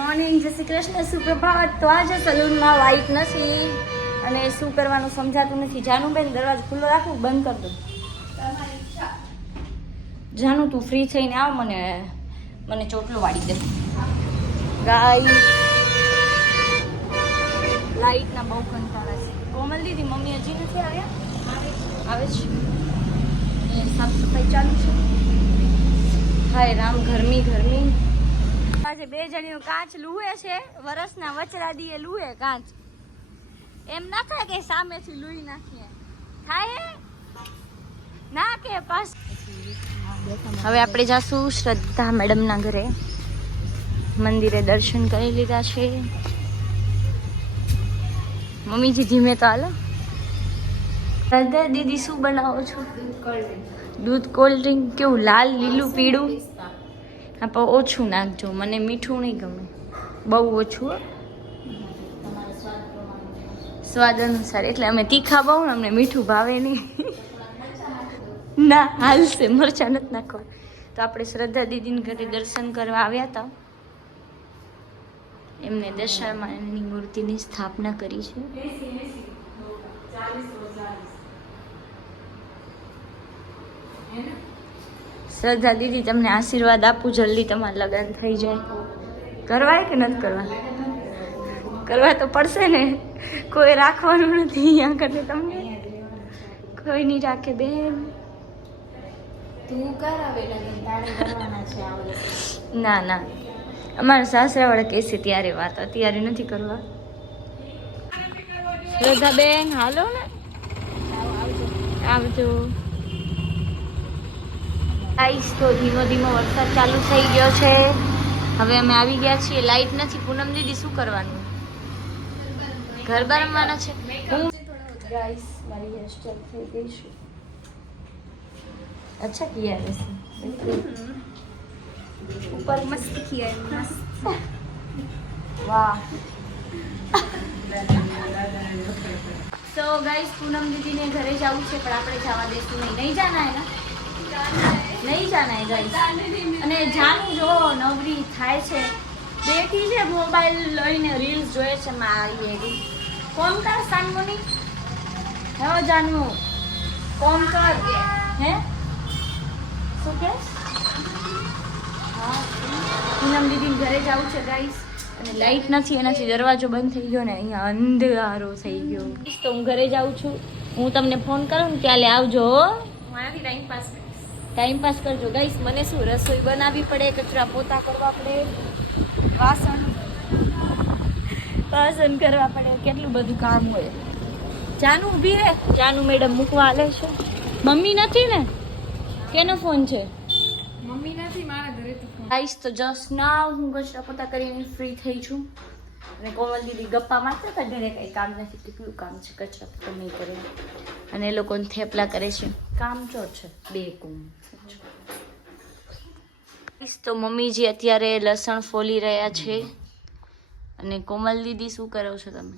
Morning, જય શ્રી કૃષ્ણ, સુપ્રભાત. તો આજે સલૂનમાં લાઈટ નથી અને શું કરવાનું સમજાતું નથી. જાનુબેન દરવાજો ખુલ્લો રાખું, બંધ કરી દઉં. જાનુ તું ફ્રી થઈને આવ, મને ચોટલો વાળી દે. ગાય લાઈટના બહુ કંટાળા છે. કોમલ દીદી, મમ્મી હજી નથી આવ્યા? આવે છે. સાફ સફાઈ ચાલુ છે. હાય રામ, ગરમી. આજે બે જણીઓ કાચ લુએ છે. વરસના વચરા દીએ લુએ કાચ. એમ ના થાય કે સામેથી લુઈ નાખીએ, થાય ના કે પાસ. હવે આપણે જાશું શ્રદ્ધા મેડમના ઘરે. મંદિરે દર્શન કરી લીધા છે. મમ્મીજી ધીમે તો હાલો. શ્રદ્ધા દીદી શું બનાવો છો? દૂધ કોલ્ડ ડ્રિંક. કેવું લાલ, લીલું, પીળું? હા, પણ ઓછું નાખજો, મને મીઠું નહીં ગમે, બહુ ઓછું. સ્વાદ અનુસાર. એટલે અમે તીખા બહુ ને, અમને મીઠું ભાવે નહીં. ના હાલશે, મરચા નથી નાખવા. તો આપણે શ્રદ્ધા દીદીને ઘરે દર્શન કરવા આવ્યા હતા. એમને દશામાની મૂર્તિની સ્થાપના કરી છે. શ્રદ્ધા દીદી, તમને આશીર્વાદ આપું, જલ્દી તમારા લગ્ન થઈ જાય. કરવાય કે નથી કરવા? કરવા તો પડશે ને, કોઈ રાખવાનું નથી અહીંયા કને. તમને કોઈ નહીં રાખે બેન. ના, અમારા સાસરાવાળા કહેશે ત્યારે વાત, અત્યારે નથી કરવા. શ્રદ્ધા બેન હાલો ને, આવજો. આઈસ તો ધીમો વરસાદ ચાલુ થઈ ગયો છે. હવે અમે આવી ગયા છીએ. લાઈટ નથી. પૂનમ દીદી શું કરવાનું? ગરબા રમવાના છે. ગાઈસ, મારી હેરસ્ટાઈલ થઈ ગઈ છે. अच्छा किया वैसे, ऊपर मस्त किया है, मस्त. वाह. तो गाइस, पूनम दीदी ने घरे जाऊँ છે, પણ આપણે જવા દેશું નહીં જાના હે ના, નહીં જાના હે ગાઈસ. અને જાનું જો નવરી થાય છે, બેઠી છે, મોબાઈલ લઈને રીલ્સ જોએ છે. મારી એડી કોમ કર સાનમુની. હે જાનું, કોમ કર. હે શું કે? હા, પૂનમ દીદી ઘરે જાવું છે ગાઈસ. અને લાઈટ નથી, એનાથી દરવાજો બંધ થઈ ગયો ને અહીંયા અંધારો થઈ ગયો. તો હું ઘરે જાઉં છું. હું તમને ફોન કરું ને ત્યારે આવજો. ટાઈમ પાસ કરજો ગાઈસ. મને શું રસોઈ બનાવવી પડે, કચરા પોતા કરવા પડે, વાસણ કરવા પડે, કેટલું બધું કામ હોય. જાનુ ઊભી રહે. જાનુ મેડમ મૂકવા આલે છે. મમ્મી નથી ને? કેનો ફોન છે? મમ્મી નથી, મારા ઘરે તો ફોન. ગાઈસ, તો જસ્ટ નાવ હું કચરા પોતા કરીને ફ્રી થઈ છું. અને કોમલ દીદી ગપ્પા મારતા હતા ઘરે. કંઈ કામ નથી. કેટલું કામ છે, કચરા પોતા નહીં કરે. અને એ લોકોને થેપલા કરે છે. કામ ચોર છે બે કુમ. તો મમ્મીજી અત્યારે લસણ ફોલી રહ્યા છે. અને કોમલ દીદી શું કરો છો તમે?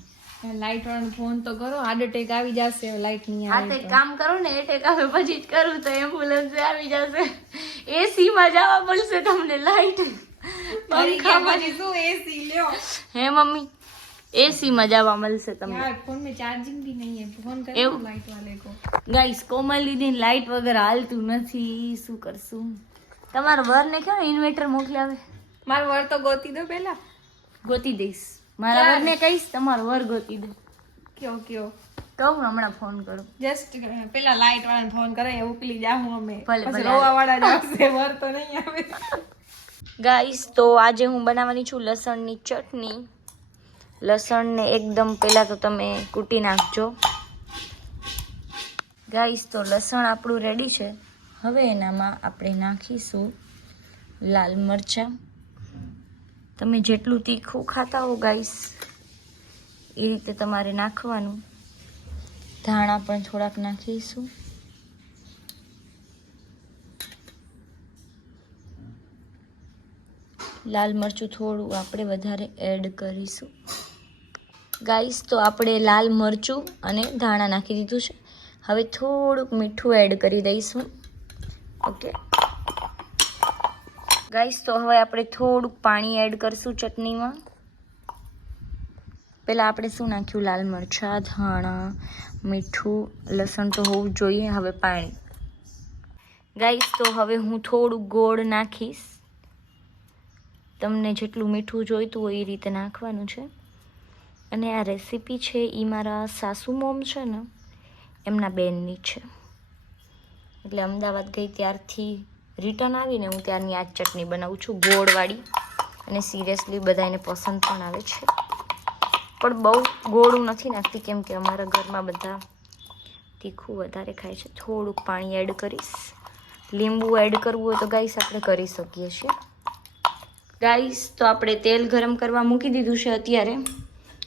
લાઈટ વાળો ફોન તો કરો, હાર્ટ એટેક આવી જશે. લાઈટ નહીં હા, તે કામ કરો ને, એટેક આવે પછી જ કરું તો એમ્બ્યુલન્સ આવી જશે. એસી માં જવા પડશે તમને. લાઈટ પંખામાં શું એસી લ્યો? હે મમ્મી, एसी में जावा મળશે તમને. यार फोन में चार्जिंग भी नहीं है, फोन करो लाइट वाले को. गाइस, कोमल दीदी लाइट वगैरह हालતું નથી. શું કરશું? તમારા વરને કહો ઇન્વર્ટર મોકલાવે. મારો વર તો ગોતી દો પહેલા. ગોતી દઈશ. મારા વરને કહીશ તમારો વર ગોતી દે. કયો કહું હમણાં ફોન કરું. જસ્ટ પેલા લાઈટ વાળાને ફોન કરે, ઉકલી જાઉં અમે. ભલે, પછી રોવા વાળા જ આવશે, વર તો નહીં આવે. ગાઈસ, તો આજે હું બનાવવાની છું લસણની ચટણી. લસણને એકદમ પહેલાં તો તમે કૂટી નાખજો. ગાઈસ, તો લસણ આપણું રેડી છે. હવે એનામાં આપણે નાખીશું લાલ મરચાં. તમે જેટલું તીખું ખાતા હો ગાઈસ, એ રીતે તમારે નાખવાનું. ધાણા પણ થોડાક નાખીશું. લાલ મરચું થોડું આપણે વધારે એડ કરીશું. ગાઈસ, તો આપણે લાલ મરચું અને ધાણા નાખી દીધું છે. હવે થોડુંક મીઠું એડ કરી દઈશું. ઓકે ગાઈસ તો હવે આપણે થોડુંક પાણી એડ કરશું ચટણીમાં. પહેલાં આપણે શું નાખ્યું? લાલ મરચાં, ધાણા, મીઠું, લસણ તો હોવું જ જોઈએ. હવે પાણી. ગાઈસ તો હવે હું થોડુંક ગોળ નાખીશ. તમને જેટલું મીઠું જોઈતું હોય એ રીતે નાખવાનું છે. અને આ રેસીપી છે એ મારા સાસુ મોમ છે ને એમના બેનની છે. એટલે અમદાવાદ ગઈ ત્યારથી રિટર્ન આવીને હું ત્યારની આ જ ચટણી બનાવું છું, ગોળવાળી. અને સિરિયસલી બધાને પસંદ પણ આવે છે. પણ બહુ ગોળું નથી નાખતી કેમ કે અમારા ઘરમાં બધા તીખું વધારે ખાય છે. થોડુંક પાણી એડ કરીશ. લીંબુ એડ કરવું હોય તો ગાઈસ આપણે કરી શકીએ છીએ. ગાઈસ તો આપણે તેલ ગરમ કરવા મૂકી દીધું છે અત્યારે.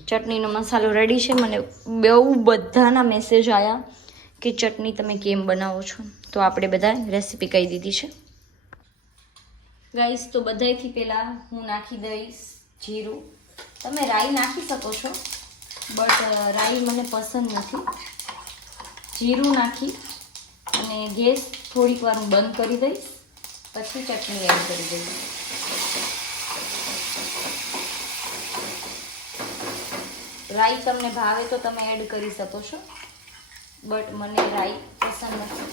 ચટણીનો મસાલો રેડી છે. મને બહુ બધાના મેસેજ આવ્યા કે ચટણી તમે કેમ બનાવો છો, તો આપણે બધા રેસીપી કહી દીધી છે. ગાઈસ તો બધાથી પહેલાં હું નાખી દઈશ જીરું. તમે રાઈ નાખી શકો છો, બટ રાઈ મને પસંદ નથી. જીરું નાખી અને ગેસ થોડીક વાર હું બંધ કરી દઈશ. પછી ચટણી એડ કરી દઈશ. રાઈ તમને ભાવે તો તમે એડ કરી શકો છો, બટ મને રાઈ પસંદ નથી.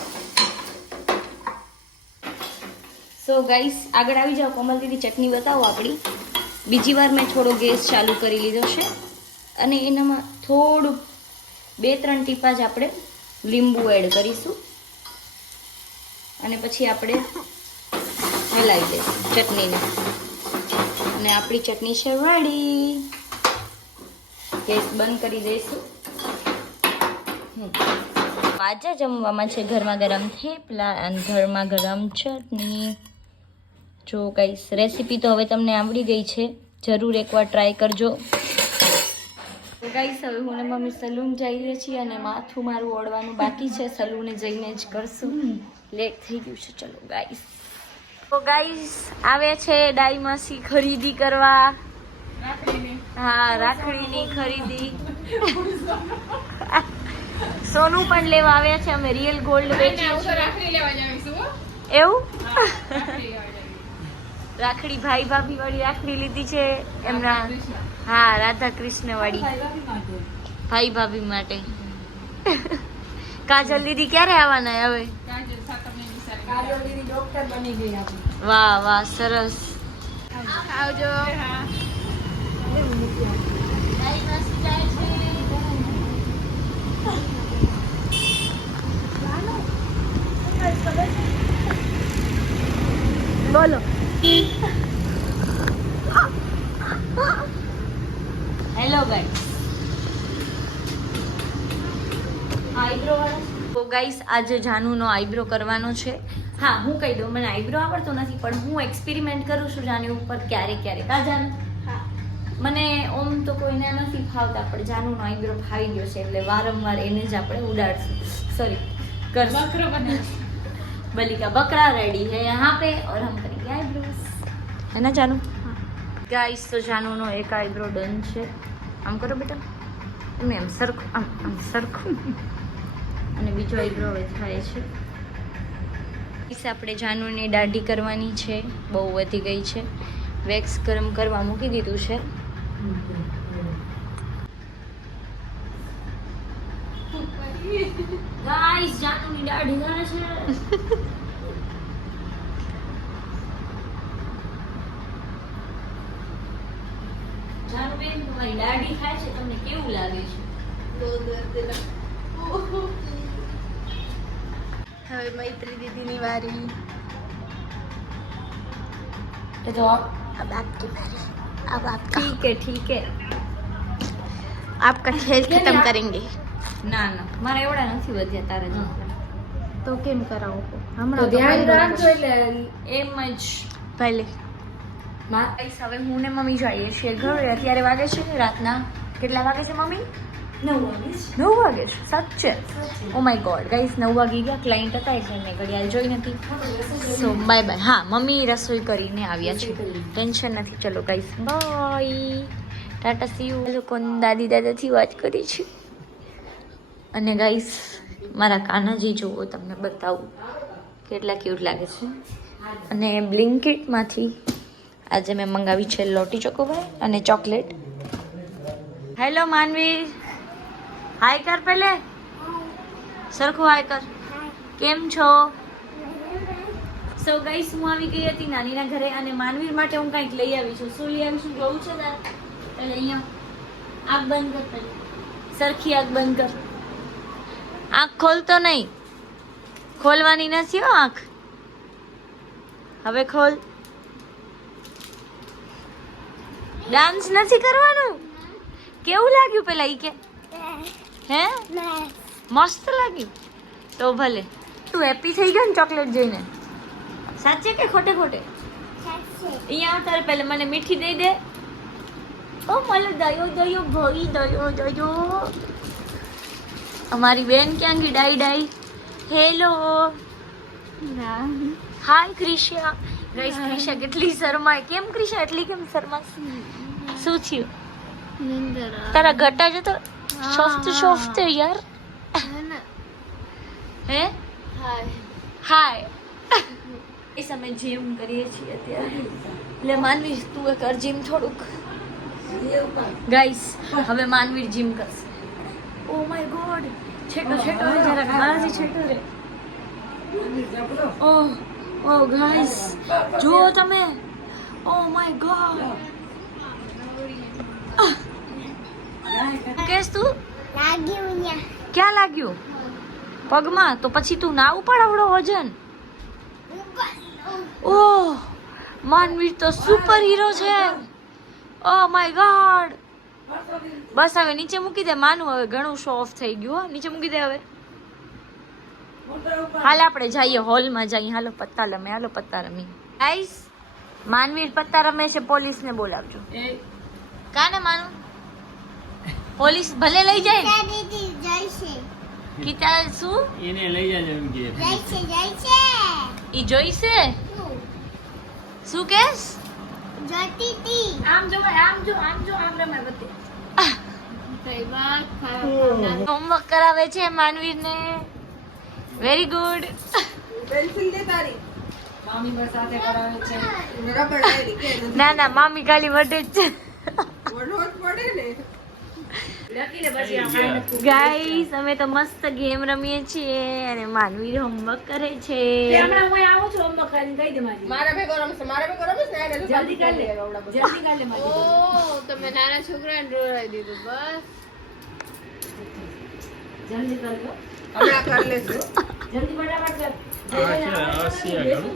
સો ગાઈસ આગળ આવી જાઓ. કોમલ દીદી ચટણી બતાવો આપણી. બીજી વાર મેં થોડો ગેસ ચાલુ કરી લીધો છે અને એનામાં થોડું 2-3 ટીપા જ આપણે લીંબુ એડ કરીશું અને પછી આપણે હલાવી દઈશું ચટણીને. અને આપણી ચટણી છે રેડી. ગેસ બંધ કરી દઈશું. આજે જમવામાં છે ગરમા ગરમ થેપલા અને ગરમા ગરમ ચટણી. જો ગાઈસ રેસીપી તો હવે તમને આવડી ગઈ છે, જરૂર એકવાર ટ્રાય કરજો. તો ગાઈસ હવે હું ને મમ્મી સલૂન જઈએ છીએ અને માથું મારું ઓળવાનું બાકી છે. સલૂને જઈને જ કરશું, લેટ થઈ ગયું છે. ચલો ગાઈસ. તો ગાઈસ આવે છે ડાઈમાસી ખરીદી કરવા. હા, રાખડીની ખરીદી. સોનું પણ લેવા આવ્યા છે. અમે રિયલ ગોલ્ડ વેચ્યું છે. એવું? રાખડી ભાઈ ભાભી વાળી રાખડી લીધી છે એમના. હા, રાધા કૃષ્ણ વાળી ભાઈ ભાભી માટે. કાજલ દીદી ક્યારે આવવાના હવે? વાહ વાહ, સરસ. આવજો. બોલો. Hello guys. આઈબ્રો વાળો. તો ગાઈસ આજે જાનુનો આઈબ્રો કરવાનો છે. હા, હું કહી દઉં, મને આઈબ્રો આવડતો નથી પણ હું એક્સપેરિમેન્ટ કરું છું જાની ઉપર ક્યારેક ક્યારેક. આ જાનુ મને ઓમ તો કોઈને નથી ફાવતા, પણ જાનુનો આઈબ્રો ફાવી ગયો છે એટલે વારંવાર એને જ આપણે ઉડાડશું. સોરી, કરશું. बलिका बकरा रेडी है यहाँ पे और हम करेंगे आईब्रोज, है ना जानू? गाइस तो जानू नो एक आईब्रो डन છે. આમ કરો બેટા, તમે આમ સરખું, આમ સરખું. અને બીજો આઈબ્રો હવે થાય છે. આપણે જાનુની દાઢી કરવાની છે, બહુ વધી ગઈ છે. વેક્સ ગરમ કરવા મૂકી દીધું છે. ગાઈસ જાનુની દાઢી થાય છે. જાનુબેન તમારી દાઢી થાય છે, તમને કેવું લાગે છે? હવે મૈત્રી દીદીની વારી. तो अब आपकी बारी. अब आपका ठीक है आपका खेल खत्म करेंगे. ના ના, મારા એવડા નથી વધ્યા તારા જેટલા. તો કેમ કરાવો? તો હમણાં ધ્યાન રાખજો. એટલે એમ જ પહેલે ગાઈસ હવે હું ને મમ્મી જઈએ છીએ ઘરે. અત્યારે વાગે છે રાતના કેટલા વાગે છે મમ્મી? 9 વાગે છે. સાચે? ઓ માય ગોડ ગાઈસ, 9 વાગી ગયા. ક્લાયન્ટ હતા એટલે મેં ઘડિયાળ જોઈ નથી. So bye bye. હા, મમ્મી રસોઈ કરીને આવ્યા છે, ટેન્શન નથી. ચલો guys, bye, tata, see you. લોકો દાદી દાદાથી વાત કરી છે. અને ગાઈસ મારા કાનાજી જુઓ, તમને બતાવું કેટલા ક્યુટ લાગે છે. અને બ્લિંકિટમાંથી આજે મેં મંગાવી છે લોટી ચોકોબાર અને ચોકલેટ. હેલો માનવી, હાય કર પેલે, સરખું હાય કર. કેમ છો? સો ગાઈસ, હું આવી ગઈ હતી નાનીના ઘરે અને માનવીર માટે હું કંઈક લઈ આવી છું. શું લઈ આવી છું જોવું છે તારે? એટલે અહીંયા આંખ બંધ કર, પેલી સરખી આંખ બંધ કર. આંખ ખોલતો નહીં, ખોલવાની નથી હો આંખ. હવે ખોલ. ડાન્સ નથી કરવાનું. કેવું લાગ્યું પેલા ઈ કે? હે, મસ્ત લાગ્યું. તો ભલે. તું હેપી થઈ ગયો ને ચોકલેટ જોઈને? સાચે કે ખોટે ખોટે? અહીંયા આવ, તારે પહેલા મને મીઠી દઈ દે. ઓ મને દયો દયો ભાઈ, દયો દયો. અમારી બેન ક્યાં ગઈ? ડાઈ ડાઈ. હેલો. હાય ક્રિશા. ગાઈસ, ક્રિશા કેટલી શરમાય. કેમ ક્રિશા એટલી કેમ શરમાય? શું થયું? તારા ઘટા જ તો સોફ્ટ સોફ્ટ યાર. હે હાય. એ અમે જીમ કરીએ છીએ અત્યારે. એટલે માનવી તું એ કર જીમ થોડુંક. ગાઈસ, હવે માનવી જીમ કરશે. ઓ માય ગોડ, છેટો છેટો રે, જરા બહારથી છેટો રે. ઓહ ઓ ગાઈસ, જુઓ તમે. Oh my God. કેસ તું લાગ્યું? ક્યાં લાગ્યું? પગમાં? તો પછી તું ના ઉપાડ આવડો વજન. ઓહ, માનવીર તો સુપર હીરો છે. Oh my God. બસ હવે નીચે મૂકી દે માનું. હવે ઘણું શો ઓફ થઈ ગયું હો. નીચે મૂકી દે હવે. હાલ આપણે જઈએ હોલમાં જઈએ. હાલો પત્તા રમે, હાલો પત્તા રમી. ગાઈસ, માનવીર પત્તા રમે છે. પોલીસને બોલાવજો. કાને માનું? પોલીસ ભલે લઈ જાય. કીતા શું? એને લઈ જાજો એમ કે. ઈ જોઈશે. શું કેસ? આમ જો ભાઈ, આમ જો, આમ જો, આમ રમે બધી. હોમવર્ક કરાવે છે માનવીરને. Very good. પેન્સિલ દે તારી. મામી બસ સાથે કરાવે છે. રબર ડાયરી કે ના ના, મામી ખાલી વટે જ છે. વડો જ પડે ને. ગાઈસ, અમે તો મસ્ત ગેમ રમીએ છીએ અને માનવીર હોમવર્ક કરે છે. મારા ભેગો રમશે, મારા ભેગો રમશે ને એને જલ્દી કરી લે. ઓ તમે નાના છોકરાને રોરાઈ દીધું. બસ જલ્દી કરજો. હમણાં કરી લેશું. જલ્દી ફટાફટ કર. આ છે આ સિયા ગણું